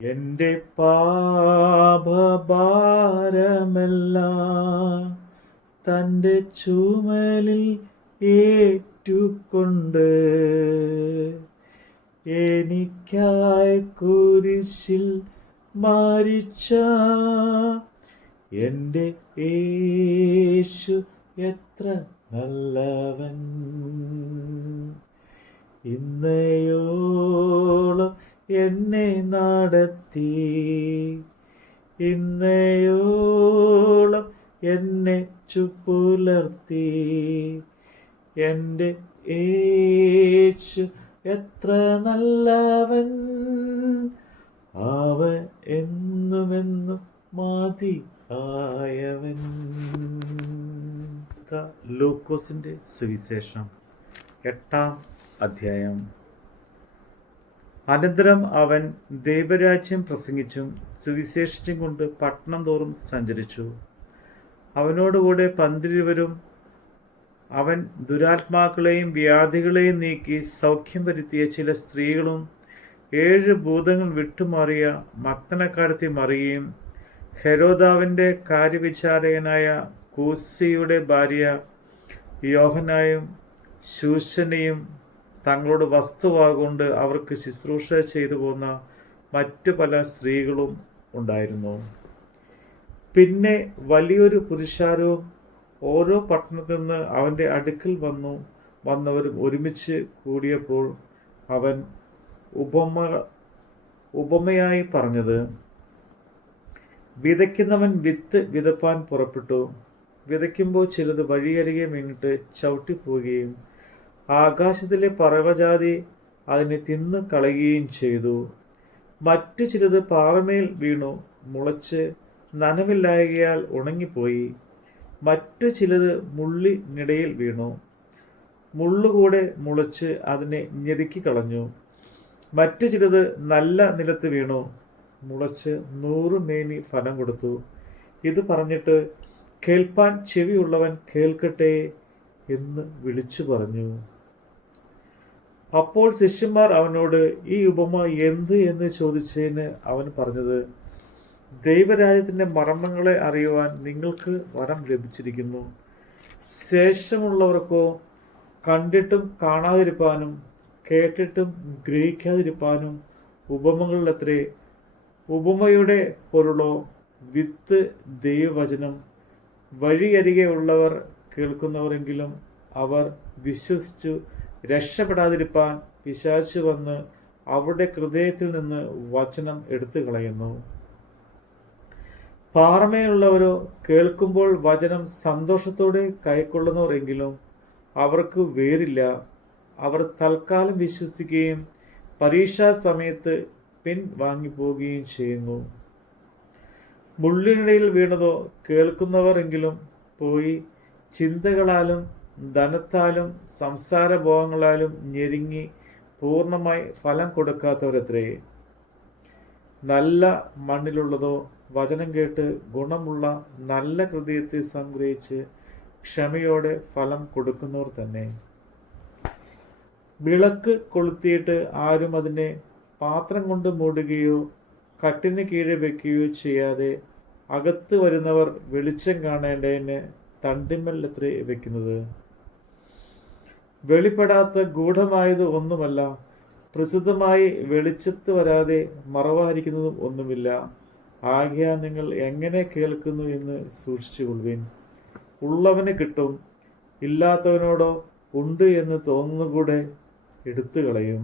എന്റെ പാപഭാരമെല്ലാം തന്റെ ചുമലിൽ ഏറ്റുകൊണ്ട് എനിക്കായി കുരിശിൽ മരിച്ച എന്റെ യേശു എത്ര നല്ലവൻ. ഇന്നയോളം എന്നെ നടത്തി. ഇന്നയോളം എന്നെ ചുപ്പുലർത്തി. എന്റെ ഏച്ചു എത്ര നല്ലവൻ. അവ എന്നുമെന്നും മതി ആയവൻ ലൂക്കോസിന്റെ സുവിശേഷം. എട്ടാം അധ്യായം. അനന്തരം അവൻ ദൈവരാജ്യം പ്രസംഗിച്ചും സുവിശേഷിച്ചും കൊണ്ട് പട്ടണം തോറും സഞ്ചരിച്ചു. അവനോടുകൂടെ പന്തിരുവരും അവൻ ദുരാത്മാക്കളെയും വ്യാധികളെയും നീക്കി സൗഖ്യം വരുത്തിയ ചില സ്ത്രീകളും ഏഴ് ഭൂതങ്ങൾ വിട്ടുമാറിയ മക്തനക്കാരത്തി മറിയയും ഹെരോദാവിന്റെ കാര്യവിചാരകനായ കൂസിയുടെ ഭാര്യ യോഹനായും ശൂശനയും തങ്ങളോട് വസ്തുവാകൊണ്ട് അവർക്ക് ശുശ്രൂഷ ചെയ്തു പോന്ന മറ്റു പല സ്ത്രീകളും ഉണ്ടായിരുന്നു. പിന്നെ വലിയൊരു പുരുഷാരവും ഓരോ പട്ടണത്തിൽ നിന്ന് അവന്റെ അടുക്കൽ വന്നു വന്നവരും ഒരുമിച്ച് കൂടിയപ്പോൾ അവൻ ഉപമ ഉപമയായി പറഞ്ഞത് വിതയ്ക്കുന്നവൻ വിത്ത് വിതപ്പാൻ പുറപ്പെട്ടു. വിതയ്ക്കുമ്പോൾ ചിലത് വഴിയരികെ വീണിട്ട് ചവിട്ടിപ്പോവുകയും ആകാശത്തിലെ പറവജാതി അതിനെ തിന്നു കളയുകയും ചെയ്തു. മറ്റു ചിലത് പാറമേൽ വീണു മുളച്ച് നനവില്ലായകയാൽ ഉണങ്ങിപ്പോയി. മറ്റു ചിലത് മുള്ളിനിടയിൽ വീണു. മുള്ളുകൂടെ മുളച്ച് അതിനെ ഞെരുക്കി കളഞ്ഞു. മറ്റു ചിലത് നല്ല നിലത്ത് വീണു മുളച്ച് നൂറ് മേനി ഫലം കൊടുത്തു. ഇത് പറഞ്ഞിട്ട് കേൾപ്പാൻ ചെവിയുള്ളവൻ കേൾക്കട്ടെ എന്ന് വിളിച്ചു പറഞ്ഞു. അപ്പോൾ ശിഷ്യന്മാർ അവനോട് ഈ ഉപമ എന്ത് എന്ന് ചോദിച്ചതിന് അവൻ പറഞ്ഞത് ദൈവരാജ്യത്തിന്റെ മർമ്മങ്ങളെ അറിയുവാൻ നിങ്ങൾക്ക് വരം ലഭിച്ചിരിക്കുന്നു. ശേഷമുള്ളവർക്കോ കണ്ടിട്ടും കാണാതിരിപ്പാനും കേട്ടിട്ടും ഗ്രഹിക്കാതിരിപ്പാനും ഉപമകളിലത്രേ ഉപമയുടെ പൊരുളോ വിത്ത് ദൈവവചനം. വഴിയരികെ ഉള്ളവർ കേൾക്കുന്നവരെങ്കിലും അവർ വിശ്വസിച്ചു രക്ഷപ്പെടാതിരിപ്പാൻ പിശാച്ച് വന്ന് അവരുടെ ഹൃദയത്തിൽ നിന്ന് വചനം എടുത്തു കളയുന്നു പാറമേയുള്ളവരോ കേൾക്കുമ്പോൾ വചനം സന്തോഷത്തോടെ കൈക്കൊള്ളുന്നവർ എങ്കിലും അവർക്ക് വേരില്ല. അവർ തൽക്കാലം വിശ്വസിക്കുകയും പരീക്ഷാ സമയത്ത് പിൻ വാങ്ങിപ്പോവുകയും ചെയ്യുന്നു. മുള്ളിനിടയിൽ വീണതോ കേൾക്കുന്നവർ എങ്കിലും പോയി ചിന്തകളാലും ധനത്താലും സംസാരഭോഗങ്ങളാലും ഞെരുങ്ങി പൂർണമായി ഫലം കൊടുക്കാത്തവരത്രേ? നല്ല മണ്ണിലുള്ളതോ? വചനം കേട്ട് ഗുണമുള്ള നല്ല ഹൃദയത്തെ സംഗ്രഹിച്ച് ക്ഷമയോടെ ഫലം കൊടുക്കുന്നവർ തന്നെ. വിളക്ക് കൊളുത്തിയിട്ട് ആരും അതിനെ പാത്രം കൊണ്ട് മൂടുകയോ കട്ടിന് കീഴെ വെക്കുകയോ ചെയ്യാതെ അകത്ത് വരുന്നവർ വെളിച്ചം കാണേണ്ടതിന് തണ്ടിമ്മല്ലത്രേ വെക്കുന്നത്? വെളിപ്പെടാത്ത ഗൂഢമായത് ഒന്നുമല്ല. പ്രസിദ്ധമായി വെളിച്ചത്ത് വരാതെ മറവായിരിക്കുന്നതും ഒന്നുമില്ല. ആകയാ നിങ്ങൾ എങ്ങനെ കേൾക്കുന്നു എന്ന് സൂക്ഷിച്ചു കൊള്ളുവിൻ ഉള്ളവന് കിട്ടും ഇല്ലാത്തവനോടോ ഉണ്ട് എന്ന് തോന്നുന്നുകൂടെ എടുത്തു കളയും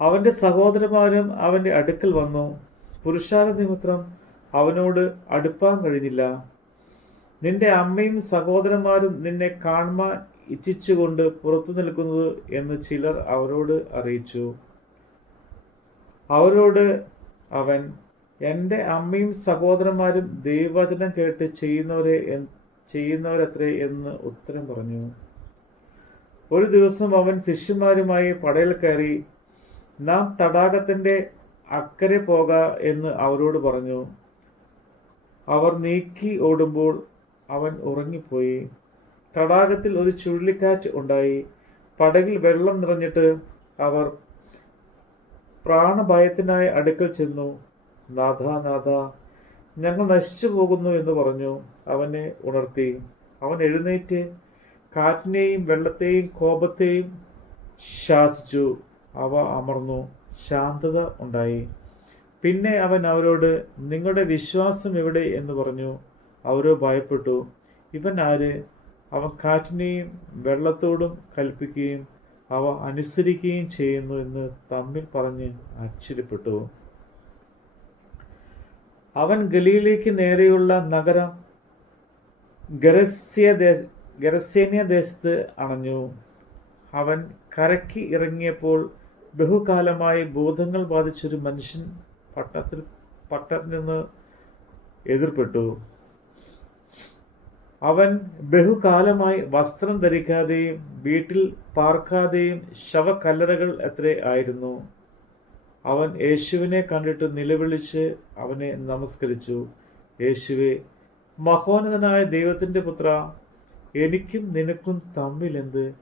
അവന്റെ സഹോദരന്മാരും അവന്റെ അടുക്കൽ വന്നു. പുരുഷാര നിമിത്രം അവനോട് അടുപ്പാൻ കഴിഞ്ഞില്ല. നിന്റെ അമ്മയും സഹോദരന്മാരും നിന്നെ കാണുവാൻ ഇച്ഛിച്ചുകൊണ്ട് പുറത്തു നിൽക്കുന്നത് എന്ന് ചിലർ അവരോട് അറിയിച്ചു. അവരോട് അവൻ എന്റെ അമ്മയും സഹോദരന്മാരും ദൈവവചനം കേട്ട് ചെയ്യുന്നവരെ ചെയ്യുന്നവരത്രേ എന്ന് ഉത്തരം പറഞ്ഞു. ഒരു ദിവസം അവൻ ശിഷ്യന്മാരുമായി പടയിൽ കയറി നാം തടാകത്തിന്റെ അക്കരെ പോക എന്ന് അവരോട് പറഞ്ഞു. അവർ നീക്കി ഓടുമ്പോൾ അവൻ ഉറങ്ങിപ്പോയി. തടാകത്തിൽ ഒരു ചുഴലിക്കാറ്റ് ഉണ്ടായി. പടകിൽ വെള്ളം നിറഞ്ഞിട്ട് അവർ പ്രാണഭയത്തിനായി അടുക്കൽ ചെന്നു. നാഥ നാഥ ഞങ്ങൾ നശിച്ചു പോകുന്നു എന്ന് പറഞ്ഞു. അവനെ ഉണർത്തി. അവൻ എഴുന്നേറ്റ് കാറ്റിനെയും വെള്ളത്തെയും കോപത്തെയും ശാസിച്ചു. അവ അമർന്നു. ശാന്തത ഉണ്ടായി. പിന്നെ അവൻ അവരോട് നിങ്ങളുടെ വിശ്വാസം എവിടെ? എന്ന് പറഞ്ഞു. അവരോ ഭയപ്പെട്ടു. ഇവൻ ആര്? അവൻ കാറ്റിനെയും വെള്ളത്തോടും കൽപ്പിക്കുകയും അവ അനുസരിക്കുകയും ചെയ്യുന്നു എന്ന് തമ്മിൽ പറഞ്ഞ് ആശ്ചര്യപ്പെട്ടു. അവൻ ഗലിയിലേക്ക് നേരെയുള്ള നഗരം ഗരസ്യ ദേശത്ത് അണഞ്ഞു. അവൻ കരയ്ക്ക് ഇറങ്ങിയപ്പോൾ ബഹുകാലമായി ഭൂതങ്ങൾ ബാധിച്ചൊരു മനുഷ്യൻ പട്ടണത്തിൽ പട്ടത്തിൽ നിന്ന് എതിർപ്പെട്ടു. അവൻ ബഹുകാലമായി വസ്ത്രം ധരിക്കാതെയും വീട്ടിൽ പാർക്കാതെയും ശവക്കല്ലറകൾ എത്ര ആയിരുന്നു. അവൻ യേശുവിനെ കണ്ടിട്ട് നിലവിളിച്ച് അവനെ നമസ്കരിച്ചു. യേശുവെ മഹോന്നതനായ ദൈവത്തിന്റെ പുത്ര എനിക്കും നിനക്കും തമ്മിലെന്ത്?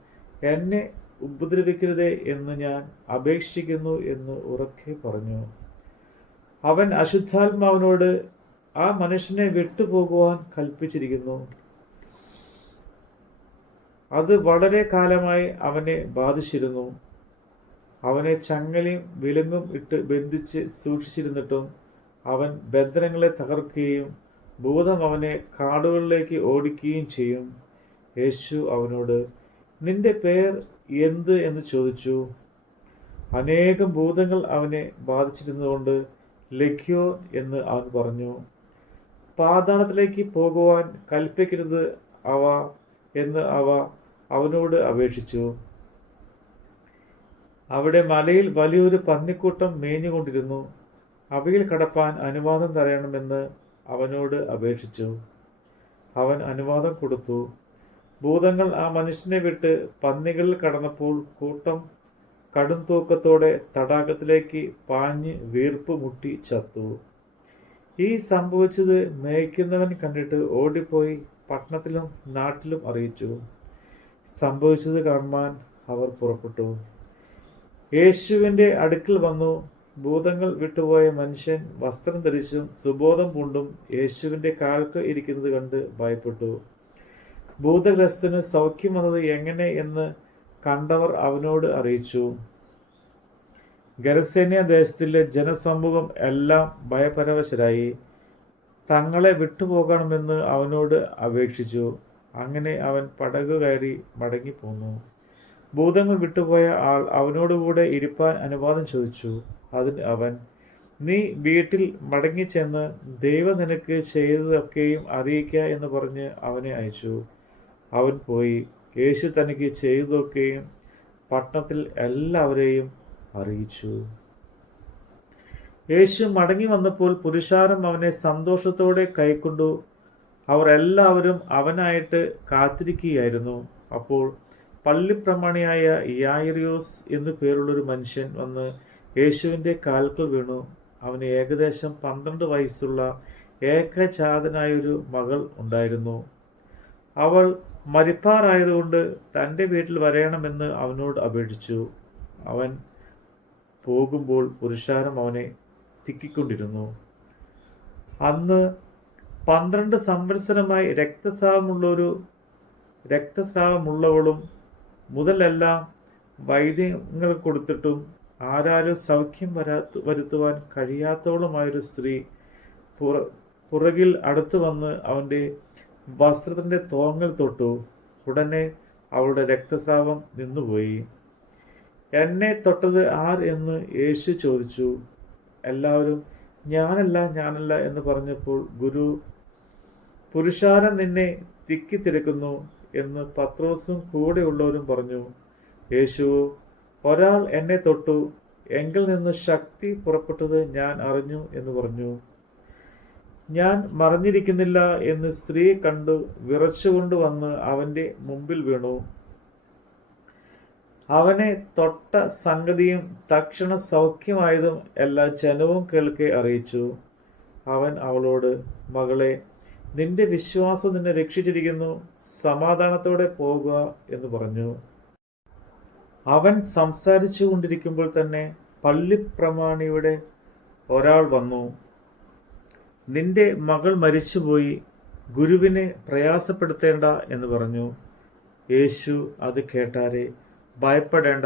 എന്നെ ഉപദ്രവിക്കരുതേ എന്ന് ഞാൻ അപേക്ഷിക്കുന്നു എന്ന് ഉറക്കെ പറഞ്ഞു. അവൻ അശുദ്ധാത്മാവിനോട് ആ മനുഷ്യനെ വിട്ടുപോകുവാൻ കൽപ്പിച്ചിരിക്കുന്നു. അത് വളരെ കാലമായി അവനെ ബാധിച്ചിരുന്നു. അവനെ ചങ്ങലയും വിലങ്ങും ഇട്ട് ബന്ധിച്ച് സൂക്ഷിച്ചിരുന്നിട്ടും അവൻ ബന്ധനങ്ങളെ തകർക്കുകയും ഭൂതം അവനെ കാടുകളിലേക്ക് ഓടിക്കുകയും ചെയ്യും. യേശു അവനോട് നിന്റെ പേർ എന്ത് എന്ന് ചോദിച്ചു. അനേകം ഭൂതങ്ങൾ അവനെ ബാധിച്ചിരുന്നതുകൊണ്ട് ലഖ്യോ എന്ന് അവൻ പറഞ്ഞു. പാതാളത്തിലേക്ക് പോകുവാൻ കൽപ്പിക്കരുത് അവ എന്ന് അവ അവനോട് അപേക്ഷിച്ചു. അവിടെ മലയിൽ വലിയൊരു പന്നിക്കൂട്ടം മേഞ്ഞുകൊണ്ടിരുന്നു. അവയിൽ കടപ്പാൻ അനുവാദം തരണമെന്ന് അവനോട് അപേക്ഷിച്ചു. അവൻ അനുവാദം കൊടുത്തു. ഭൂതങ്ങൾ ആ മനുഷ്യനെ വിട്ട് പന്നികളിൽ കടന്നപ്പോൾ കൂട്ടം കടും തൂക്കത്തോടെ തടാകത്തിലേക്ക് പാഞ്ഞ് വീർപ്പ് മുട്ടി ചത്തു. ഈ സംഭവിച്ചത് മേയ്ക്കുന്നവൻ കണ്ടിട്ട് ഓടിപ്പോയി പട്ടണത്തിലും നാട്ടിലും അറിയിച്ചു. സംഭവിച്ചത് കാണുവാൻ അവർ പുറപ്പെട്ടു. യേശുവിന്റെ അടുക്കൽ വന്നു. ഭൂതങ്ങൾ വിട്ടുപോയ മനുഷ്യൻ വസ്ത്രം ധരിച്ചും സുബോധം പൂണ്ടും യേശുവിന്റെ കാൽക്ക് ഇരിക്കുന്നത് കണ്ട് ഭയപ്പെട്ടു. ഭൂതഗ്രസ്തന് സൗഖ്യം വന്നത് എങ്ങനെ എന്ന് കണ്ടവർ അവനോട് അറിയിച്ചു. ഗരസേന്യ ദേശത്തിലെ ജനസമൂഹം എല്ലാം ഭയപരവശരായി. തങ്ങളെ വിട്ടുപോകണമെന്ന് അവനോട് അപേക്ഷിച്ചു. അങ്ങനെ അവൻ പടക് കയറി മടങ്ങിപ്പോന്നു. ഭൂതങ്ങൾ വിട്ടുപോയ ആൾ അവനോടുകൂടെ ഇരിപ്പാൻ അനുവാദം ചോദിച്ചു. അതിന് അവൻ നീ വീട്ടിൽ മടങ്ങിച്ചെന്ന് ദൈവം നിനക്ക് ചെയ്തതൊക്കെയും അറിയിക്ക എന്ന് പറഞ്ഞ് അവനെ അയച്ചു. അവൻ പോയി. യേശു തനിക്ക് ചെയ്തതൊക്കെയും പട്ടണത്തിൽ എല്ലാവരെയും അറിയിച്ചു. യേശു മടങ്ങി വന്നപ്പോൾ പുരുഷാരം അവനെ സന്തോഷത്തോടെ കൈക്കൊണ്ടു അവർ എല്ലാവരും അവനായിട്ട് കാത്തിരിക്കുകയായിരുന്നു. അപ്പോൾ പള്ളിപ്രമാണിയായ യായിരിയോസ് എന്നു പേരുള്ളൊരു മനുഷ്യൻ വന്ന് യേശുവിന്റെ കാൽക്കൽ വീണു. അവന് ഏകദേശം പന്ത്രണ്ട് വയസ്സുള്ള ഏകജാതനായൊരു മകൾ ഉണ്ടായിരുന്നു. അവൾ മരിപ്പാറായതുകൊണ്ട് തന്റെ വീട്ടിൽ വരയണമെന്ന് അവനോട് അപേക്ഷിച്ചു. അവൻ പോകുമ്പോൾ പുരുഷാരം അവനെ തിക്കിക്കൊണ്ടിരുന്നു. അന്ന് പന്ത്രണ്ട് സംവത്സരമായി രക്തസ്രാവമുള്ളൊരു രക്തസ്രാവമുള്ളവളും മുതലെല്ലാം വൈദ്യങ്ങൾ കൊടുത്തിട്ടും ആരാലും സൗഖ്യം വരാത്ത വരുത്തുവാൻ കഴിയാത്തവളുമായൊരു സ്ത്രീ പുറ പുറകിൽ അടുത്തു വന്ന് അവന്റെ വസ്ത്രത്തിന്റെ തോങ്ങൽ തൊട്ടു. ഉടനെ അവളുടെ രക്തസ്രാവം നിന്നുപോയി. എന്നെ തൊട്ടത് ആർ എന്ന് യേശു ചോദിച്ചു. എല്ലാവരും ഞാനല്ല ഞാനല്ല എന്ന് പറഞ്ഞപ്പോൾ ഗുരു പുരുഷാരം നിന്നെ തിക്കിത്തിരക്കുന്നു എന്ന് പത്രോസും കൂടെയുള്ളവരും പറഞ്ഞു യേശു ഒരാൾ എന്നെ തൊട്ടു. എങ്കിൽ നിന്ന് ശക്തി പുറപ്പെട്ടത് ഞാൻ അറിഞ്ഞു എന്ന് പറഞ്ഞു. ഞാൻ മറിഞ്ഞിരിക്കുന്നില്ല എന്ന് സ്ത്രീ കണ്ടു വിറച്ചുകൊണ്ട് വന്ന് അവന്റെ മുമ്പിൽ വീണു. അവനെ തൊട്ട സംഗതിയും തക്ഷണ സൗഖ്യമായതും എല്ലാ ജനവും കേൾക്കെ അറിയിച്ചു. അവൻ അവളോട് മകളെ നിന്റെ വിശ്വാസം നിന്നെ രക്ഷിച്ചിരിക്കുന്നു സമാധാനത്തോടെ പോകുക എന്ന് പറഞ്ഞു. അവൻ സംസാരിച്ചു കൊണ്ടിരിക്കുമ്പോൾ തന്നെ പള്ളിപ്രമാണിയുടെ ഒരാൾ വന്നു. നിന്റെ മകൾ മരിച്ചുപോയി ഗുരുവിനെ പ്രയാസപ്പെടുത്തേണ്ട എന്ന് പറഞ്ഞു. യേശു അത് കേട്ടാരെ ഭയപ്പെടേണ്ട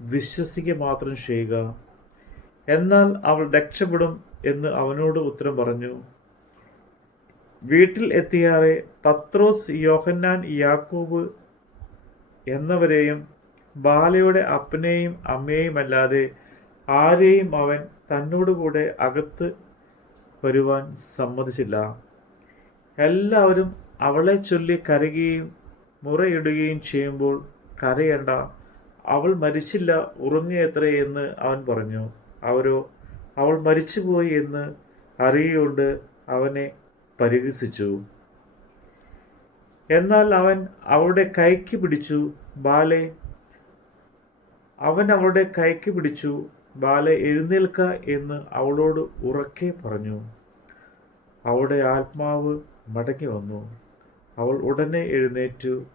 വിശ്വസിക്കുക മാത്രം ചെയ്യുക. എന്നാൽ അവൾ രക്ഷപ്പെടും എന്ന് അവനോട് ഉത്തരം പറഞ്ഞു. വീട്ടിൽ എത്തിയാറെ പത്രോസ് യോഹന്നാൻ യാക്കോബ് എന്നവരെയും ബാലയുടെ അപ്പനെയും അമ്മയെയും അല്ലാതെ ആരെയും അവൻ തന്നോടുകൂടെ അകത്ത് വരുവാൻ സമ്മതിച്ചില്ല. എല്ലാവരും അവളെ ചൊല്ലി കരയുകയും മുറയിടുകയും ചെയ്യുമ്പോൾ കരയണ്ട അവൾ മരിച്ചില്ല ഉറങ്ങിയത്രേ എന്ന് അവൻ പറഞ്ഞു. അവരോ അവൾ മരിച്ചുപോയി എന്ന് അറിയുകൊണ്ട് അവനെ പരിഹസിച്ചു. എന്നാൽ അവൻ അവളുടെ കൈക്ക് പിടിച്ചു ബാലെ. അവൻ അവളുടെ കൈക്ക് പിടിച്ചു ബാലെ എഴുന്നേൽക്ക എന്ന് അവളോട് ഉറക്കെ പറഞ്ഞു. അവളുടെ ആത്മാവ് മടങ്ങി വന്നു. അവൾ ഉടനെ എഴുന്നേറ്റു.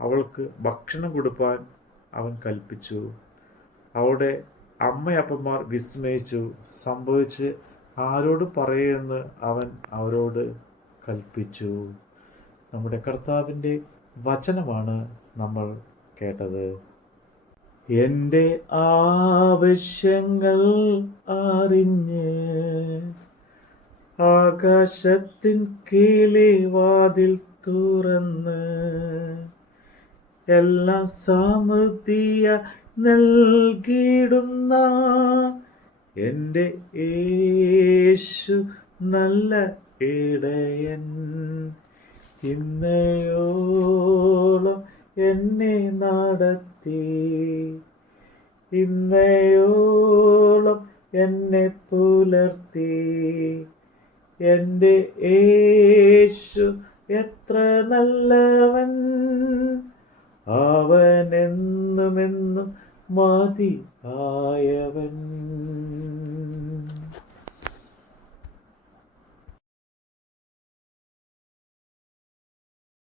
അവൾക്ക് ഭക്ഷണം കൊടുപ്പാൻ അവൻ കൽപ്പിച്ചു. അവളുടെ അമ്മയപ്പന്മാർ വിസ്മയിച്ചു. സംഭവിച്ച് ആരോട് പറയുമെന്ന് അവൻ അവരോട് കൽപ്പിച്ചു. നമ്മുടെ കർത്താവിന്റെ വചനമാണ് നമ്മൾ കേട്ടത്. എന്റെ ആവശ്യങ്ങൾ അറിഞ്ഞ് ആകാശത്തിൻ കീഴെ വാതിൽ തുറന്ന് എല്ലാം സമൃദ്ധിയ നൽകിയിടുന്ന എന്റെ യേശു നല്ല ഇടയൻ. ഇന്നയോളം എന്നെ നടത്തി. ഇന്നയോളം എന്നെ പുലർത്തി. എന്റെ യേശു എത്ര നല്ലവൻ. അവൻ എന്നുമെന്നും മതി ആയവൻ